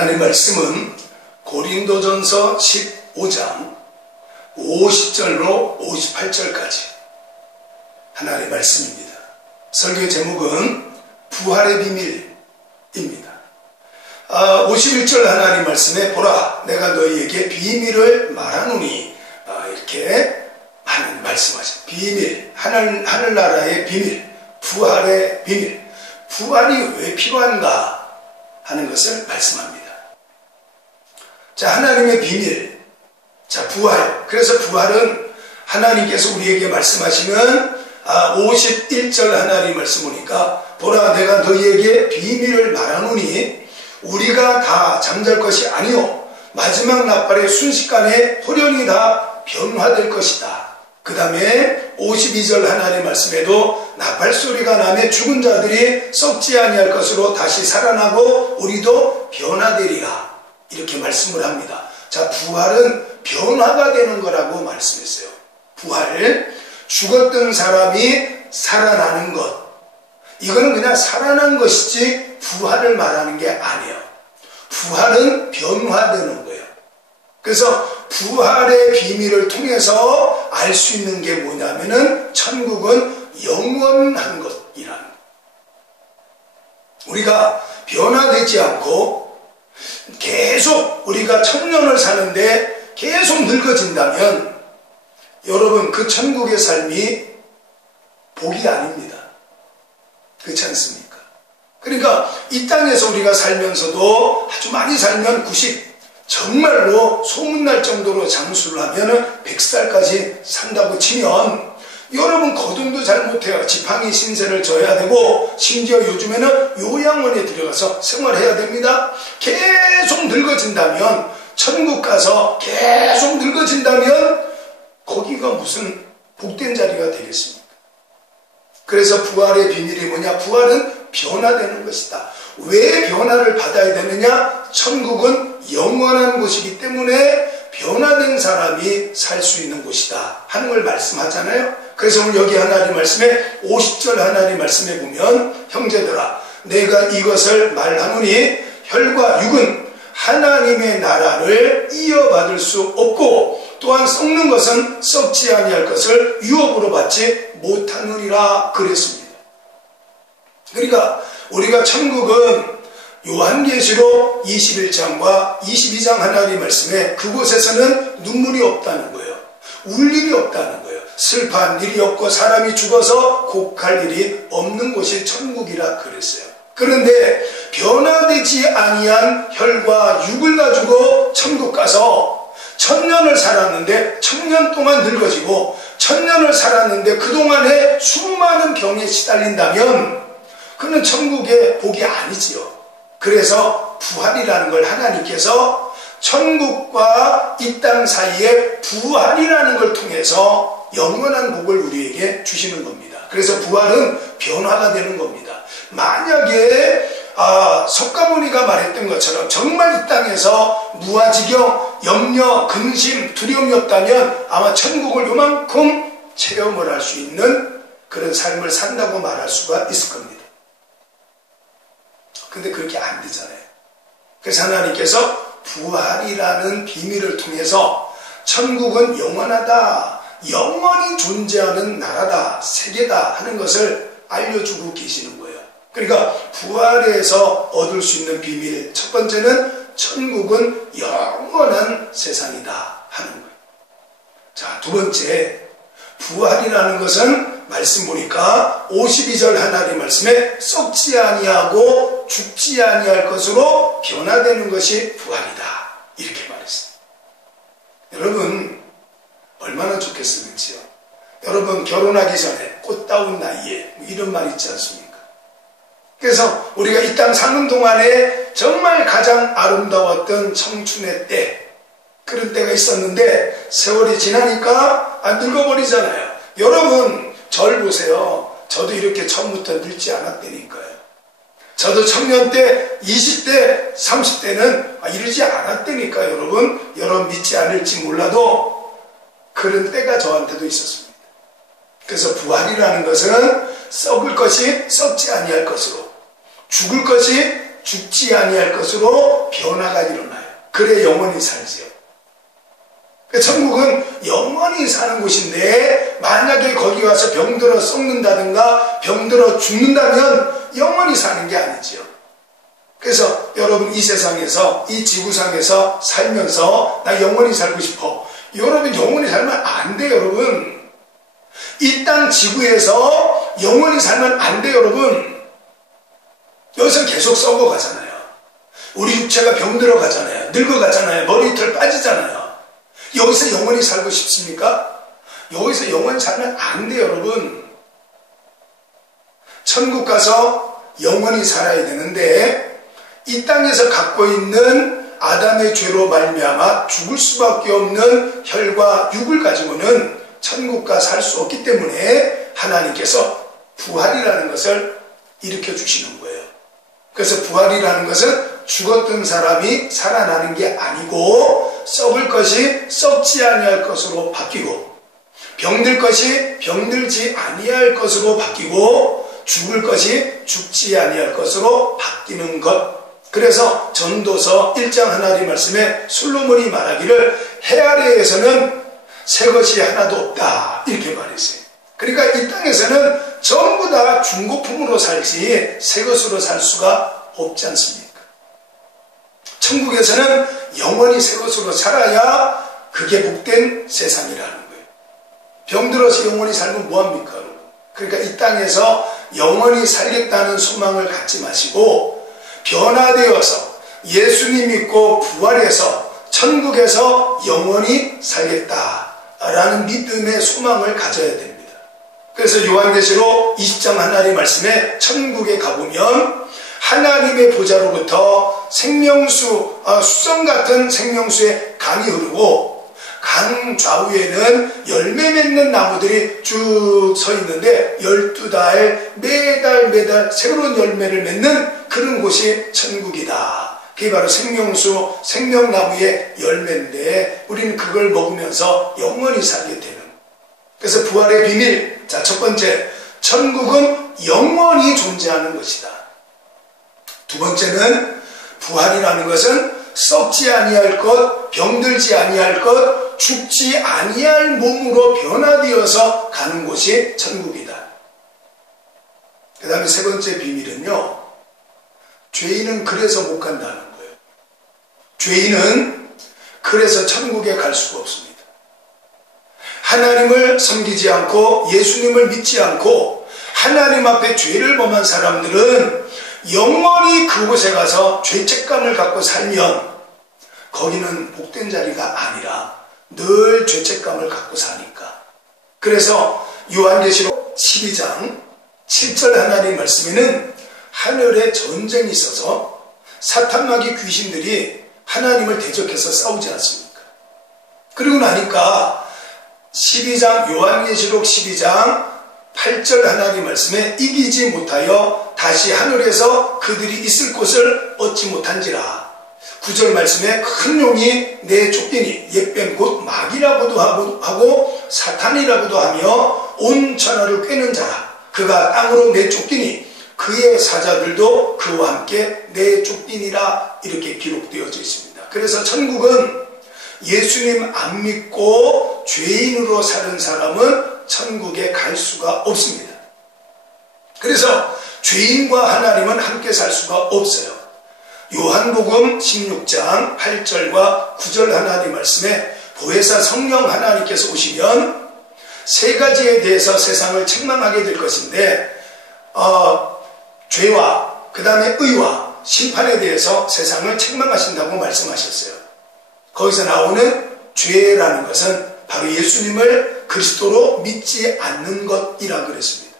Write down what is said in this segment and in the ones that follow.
하나님의 말씀은 고린도전서 15장 50절로 58절까지 하나님의 말씀입니다. 설교 제목은 부활의 비밀입니다. 51절 하나님 말씀에 보라 내가 너희에게 비밀을 말하노니 이렇게 하나님 말씀하신 비밀, 하늘나라의 비밀, 부활의 비밀, 부활이 왜 필요한가 하는 것을 말씀합니다. 자, 하나님의 비밀, 자, 부활. 그래서 부활은 하나님께서 우리에게 말씀하시는 51절 하나님 말씀 보니까 보라 내가 너희에게 비밀을 말하노니 우리가 다 잠잘 것이 아니요 마지막 나팔의 순식간에 호련히 다 변화될 것이다. 그 다음에 52절 하나님 말씀에도 나팔 소리가 나며 죽은 자들이 썩지 아니할 것으로 다시 살아나고 우리도 변화되리라 이렇게 말씀을 합니다. 자, 부활은 변화가 되는 거라고 말씀했어요. 부활, 죽었던 사람이 살아나는 것, 이거는 그냥 살아난 것이지 부활을 말하는 게 아니에요. 부활은 변화되는 거예요. 그래서 부활의 비밀을 통해서 알 수 있는 게 뭐냐면은 천국은 영원한 것이라는 거예요. 우리가 변화되지 않고 계속 우리가 천년을 사는데 계속 늙어진다면 여러분 그 천국의 삶이 복이 아닙니다. 그렇지 않습니까? 그러니까 이 땅에서 우리가 살면서도 아주 많이 살면 90, 정말로 소문날 정도로 장수를 하면 100살까지 산다고 치면 여러분 거동도 잘 못해요. 지팡이 신세를 져야 되고 심지어 요즘에는 요양원에 들어가서 생활해야 됩니다. 계속 늙어진다면 천국 가서 계속 늙어진다면 거기가 무슨 복된 자리가 되겠습니까? 그래서 부활의 비밀이 뭐냐? 부활은 변화되는 것이다. 왜 변화를 받아야 되느냐? 천국은 영원한 곳이기 때문에 변화된 사람이 살 수 있는 곳이다 하는 걸 말씀하잖아요. 그래서 오늘 여기 하나님 말씀에 50절 하나님 말씀에 보면 형제들아 내가 이것을 말하노니 혈과 육은 하나님의 나라를 이어받을 수 없고 또한 썩는 것은 썩지 아니할 것을 유업으로 받지 못하느니라 그랬습니다. 그러니까 우리가 천국은 요한계시록 21장과 22장 하나님 말씀에 그곳에서는 눈물이 없다는 거예요. 울 일이 없다는 거예요. 슬퍼한 일이 없고 사람이 죽어서 곡할 일이 없는 곳이 천국이라 그랬어요. 그런데 변화되지 아니한 혈과 육을 가지고 천국 가서 1000년을 살았는데 1000년 동안 늙어지고 1000년을 살았는데 그동안에 수많은 병에 시달린다면 그는 천국의 복이 아니지요. 그래서 부활이라는 걸 하나님께서 천국과 이 땅 사이에 부활이라는 걸 통해서 영원한 복을 우리에게 주시는 겁니다. 그래서 부활은 변화가 되는 겁니다. 만약에 석가모니가 말했던 것처럼 정말 이 땅에서 무아지경, 염려, 근심, 두려움이 없다면 아마 천국을 요만큼 체험을 할 수 있는 그런 삶을 산다고 말할 수가 있을 겁니다. 근데 그렇게 안 되잖아요. 그래서 하나님께서 부활이라는 비밀을 통해서 천국은 영원하다, 영원히 존재하는 나라다, 세계다 하는 것을 알려주고 계시는 거예요. 그러니까 부활에서 얻을 수 있는 비밀, 첫 번째는 천국은 영원한 세상이다 하는 거예요. 자, 두 번째, 부활이라는 것은 말씀 보니까 52절 하나님 말씀에 썩지 아니하고 죽지 아니할 것으로 변화되는 것이 부활이다 이렇게 말했어요. 여러분 얼마나 좋겠습니까? 여러분 결혼하기 전에 꽃다운 나이에 이런 말 있지 않습니까? 그래서 우리가 이 땅 사는 동안에 정말 가장 아름다웠던 청춘의 때, 그런 때가 있었는데 세월이 지나니까 늙어버리잖아요. 여러분 절 보세요. 저도 이렇게 처음부터 늙지 않았다니까요. 저도 청년 때, 20대, 30대는 이러지 않았다니까요. 여러분 믿지 않을지 몰라도 그런 때가 저한테도 있었습니다. 그래서 부활이라는 것은 썩을 것이 썩지 아니할 것으로, 죽을 것이 죽지 아니할 것으로 변화가 일어나요. 그래 영원히 살지요. 천국은 영원히 사는 곳인데 만약에 거기 가서 병들어 썩는다든가 병들어 죽는다면 영원히 사는 게 아니지요. 그래서 여러분 이 세상에서 이 지구상에서 살면서 나 영원히 살고 싶어. 여러분 영원히 살면 안 돼요. 여러분 이 땅 지구에서 영원히 살면 안 돼요. 여러분 여기서 계속 썩어가잖아요. 우리 육체가 병들어 가잖아요. 늙어가잖아요. 머리털 빠지잖아요. 여기서 영원히 살고 싶습니까? 여기서 영원히 살면 안 돼요. 여러분 천국 가서 영원히 살아야 되는데 이 땅에서 갖고 있는 아담의 죄로 말미암아 죽을 수밖에 없는 혈과 육을 가지고는 천국과 살 수 없기 때문에 하나님께서 부활이라는 것을 일으켜 주시는 거예요. 그래서 부활이라는 것은 죽었던 사람이 살아나는 게 아니고 썩을 것이 썩지 아니할 것으로 바뀌고 병들 것이 병들지 아니할 것으로 바뀌고 죽을 것이 죽지 아니할 것으로 바뀌는 것. 그래서 전도서 1장 하나님 말씀에 솔로몬이 말하기를 해 아래에서는 새 것이 하나도 없다 이렇게 말했어요. 그러니까 이 땅에서는 전부 다 중고품으로 살지 새 것으로 살 수가 없지 않습니까? 천국에서는 영원히 새 것으로 살아야 그게 복된 세상이라는 거예요. 병들어서 영원히 살면 뭐합니까? 그러니까 이 땅에서 영원히 살겠다는 소망을 갖지 마시고 변화되어서 예수님 믿고 부활해서 천국에서 영원히 살겠다라는 믿음의 소망을 가져야 됩니다. 그래서 요한계시록 20장 하나님 말씀에 천국에 가보면 하나님의 보좌로부터 생명수, 수정 같은 생명수의 강이 흐르고 강 좌우에는 열매 맺는 나무들이 쭉 서 있는데 12달 매달 새로운 열매를 맺는 그런 곳이 천국이다. 그게 바로 생명수, 생명나무의 열매인데 우리는 그걸 먹으면서 영원히 살게 되는. 그래서 부활의 비밀. 자, 첫 번째, 천국은 영원히 존재하는 것이다. 두 번째는 부활이라는 것은 썩지 아니할 것, 병들지 아니할 것, 죽지 아니할 몸으로 변화되어서 가는 곳이 천국이다. 그 다음에 세 번째 비밀은요, 죄인은 그래서 못 간다는 거예요. 죄인은 그래서 천국에 갈 수가 없습니다. 하나님을 섬기지 않고 예수님을 믿지 않고 하나님 앞에 죄를 범한 사람들은 영원히 그곳에 가서 죄책감을 갖고 살면 거기는 복된 자리가 아니라 늘 죄책감을 갖고 사니까. 그래서 요한계시록 12장 7절 하나님 말씀에는 하늘에 전쟁이 있어서 사탄마귀 귀신들이 하나님을 대적해서 싸우지 않습니까? 그리고 나니까 12장 요한계시록 12장 8절 하나님 말씀에 이기지 못하여 다시 하늘에서 그들이 있을 곳을 얻지 못한지라. 9절 말씀에 큰 용이 내 쫓기니 옛뱀 곧 마귀라고도 하고 사탄이라고도 하며 온 천하를 꿰는 자라. 그가 땅으로 내쫓기니 그의 사자들도 그와 함께 내쫓기니라. 이렇게 기록되어져 있습니다. 그래서 천국은 예수님 안 믿고 죄인으로 사는 사람은 천국에 갈 수가 없습니다. 그래서 죄인과 하나님은 함께 살 수가 없어요. 요한복음 16장 8절과 9절 하나님 말씀에 보혜사 성령 하나님께서 오시면 세 가지에 대해서 세상을 책망하게 될 것인데 죄와 그 다음에 의와 심판에 대해서 세상을 책망하신다고 말씀하셨어요. 거기서 나오는 죄라는 것은 바로 예수님을 그리스도로 믿지 않는 것이라 그랬습니다.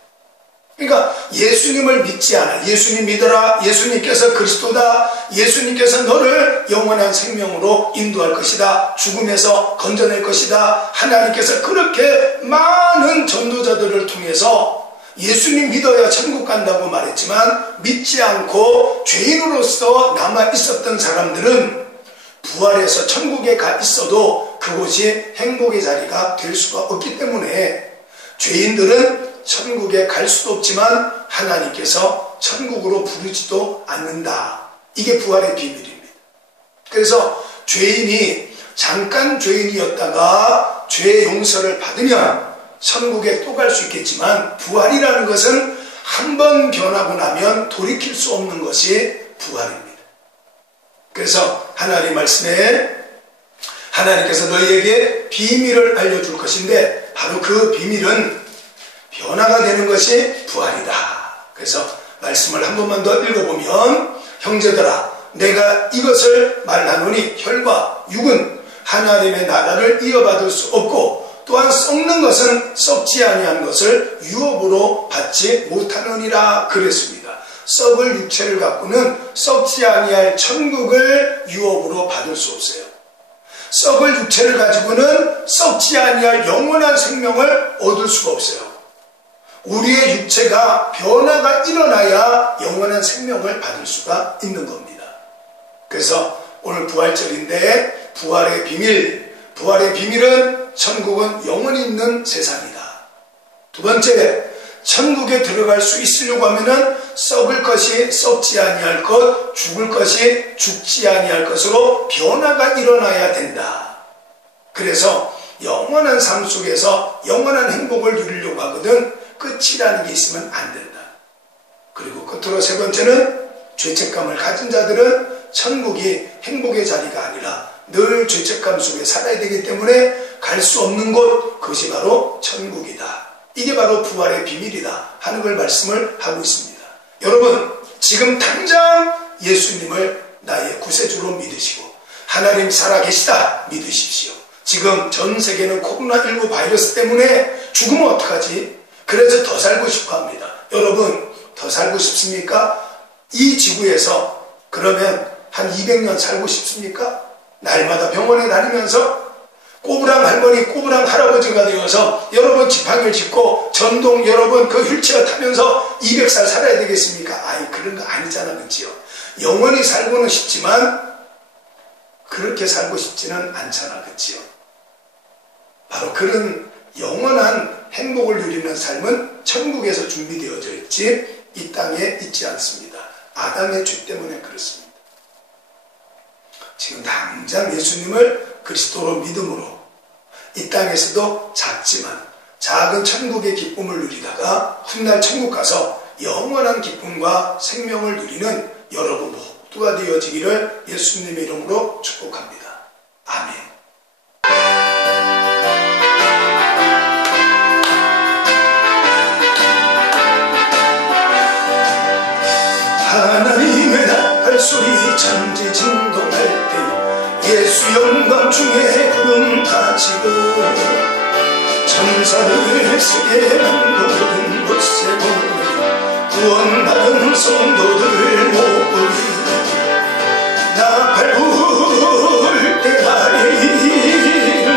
그러니까 예수님을 믿지 않아. 예수님 믿어라. 예수님께서 그리스도다. 예수님께서 너를 영원한 생명으로 인도할 것이다. 죽음에서 건져낼 것이다. 하나님께서 그렇게 많은 전도자들을 통해서 예수님 믿어야 천국 간다고 말했지만 믿지 않고 죄인으로서 남아 있었던 사람들은 부활해서 천국에 가 있어도 그곳이 행복의 자리가 될 수가 없기 때문에 죄인들은 천국에 갈 수도 없지만 하나님께서 천국으로 부르지도 않는다. 이게 부활의 비밀입니다. 그래서 죄인이 잠깐 죄인이었다가 죄의 용서를 받으면 천국에 또 갈 수 있겠지만, 부활이라는 것은 한 번 변하고 나면 돌이킬 수 없는 것이 부활입니다. 그래서 하나님 말씀에 하나님께서 너희에게 비밀을 알려줄 것인데, 바로 그 비밀은 변화가 되는 것이 부활이다. 그래서 말씀을 한 번만 더 읽어보면, 형제들아 내가 이것을 말하노니 혈과 육은 하나님의 나라를 이어받을 수 없고, 또한 썩는 것은 썩지 아니한 것을 유업으로 받지 못하느니라 그랬습니다. 썩을 육체를 갖고는 썩지 아니할 천국을 유업으로 받을 수 없어요. 썩을 육체를 가지고는 썩지 아니할 영원한 생명을 얻을 수가 없어요. 우리의 육체가 변화가 일어나야 영원한 생명을 받을 수가 있는 겁니다. 그래서 오늘 부활절인데, 부활의 비밀은 천국은 영원히 있는 세상이다. 두 번째, 천국에 들어갈 수 있으려고 하면은 썩을 것이 썩지 아니할 것, 죽을 것이 죽지 아니할 것으로 변화가 일어나야 된다. 그래서 영원한 삶 속에서 영원한 행복을 누리려고 하거든 끝이라는 게 있으면 안 된다. 그리고 끝으로 세 번째는, 죄책감을 가진 자들은 천국이 행복의 자리가 아니라 늘 죄책감 속에 살아야 되기 때문에 갈 수 없는 곳, 그것이 바로 천국이다. 이게 바로 부활의 비밀이다 하는 걸 말씀을 하고 있습니다. 여러분, 지금 당장 예수님을 나의 구세주로 믿으시고 하나님 살아계시다 믿으십시오. 지금 전 세계는 코로나19 바이러스 때문에 죽으면 어떡하지? 그래서 더 살고 싶어 합니다. 여러분, 더 살고 싶습니까? 이 지구에서 그러면 한 200년 살고 싶습니까? 날마다 병원에 다니면서 꼬부랑 할머니, 꼬부랑 할아버지가 되어서 여러분 지팡이를 짚고 전동 여러분 그 휠체어 타면서 200살 살아야 되겠습니까? 아이, 그런 거 아니잖아, 그치요? 영원히 살고는 싶지만 그렇게 살고 싶지는 않잖아, 그치요? 바로 그런 영원한 행복을 누리는 삶은 천국에서 준비되어져 있지 이 땅에 있지 않습니다. 아담의 죄 때문에 그렇습니다. 지금 당장 예수님을 그리스도로 믿음으로 이 땅에서도 작지만 작은 천국의 기쁨을 누리다가 훗날 천국 가서 영원한 기쁨과 생명을 누리는 여러분 모두가 되어지기를 예수님의 이름으로 축복합니다. 아멘. 하나님의 나팔소리 천지 진동할 때 예수 영광 중에 구름 다지고 천사를 세게 만든 곳에 보내 구원받은 성도들 모으리 나팔 불 때 나의 이름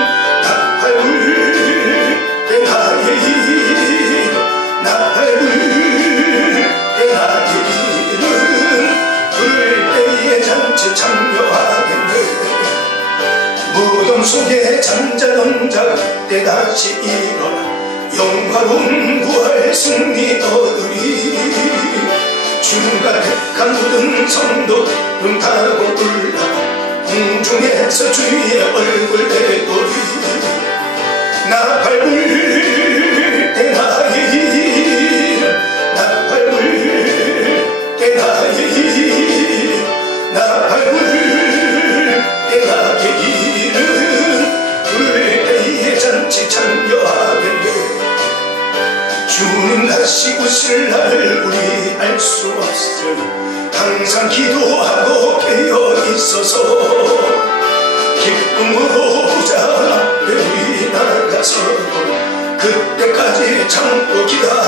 나팔 불 때 나의 이름 나팔 불 때 나의 이름 부를 때에 잔치 참여하겠네 무덤 속에 잠자던 자 그때 다시 일어나 영광운 부활 승리 얻으리 주가 택한 모든 성도는 타고 올라가 공중에서 주의 얼굴 되돌이 나팔 불 때 나의 이름 나팔 불 때 나의 이름 나팔 불 때 나의 이름 부를 때에 잔치 참여하겠네 주님 다시 오실 날을 우리 알 수 없으니 항상 기도하고 깨어 있어서 기쁨으로 부자 앞에 우리 나가서 그때까지 참고 기다려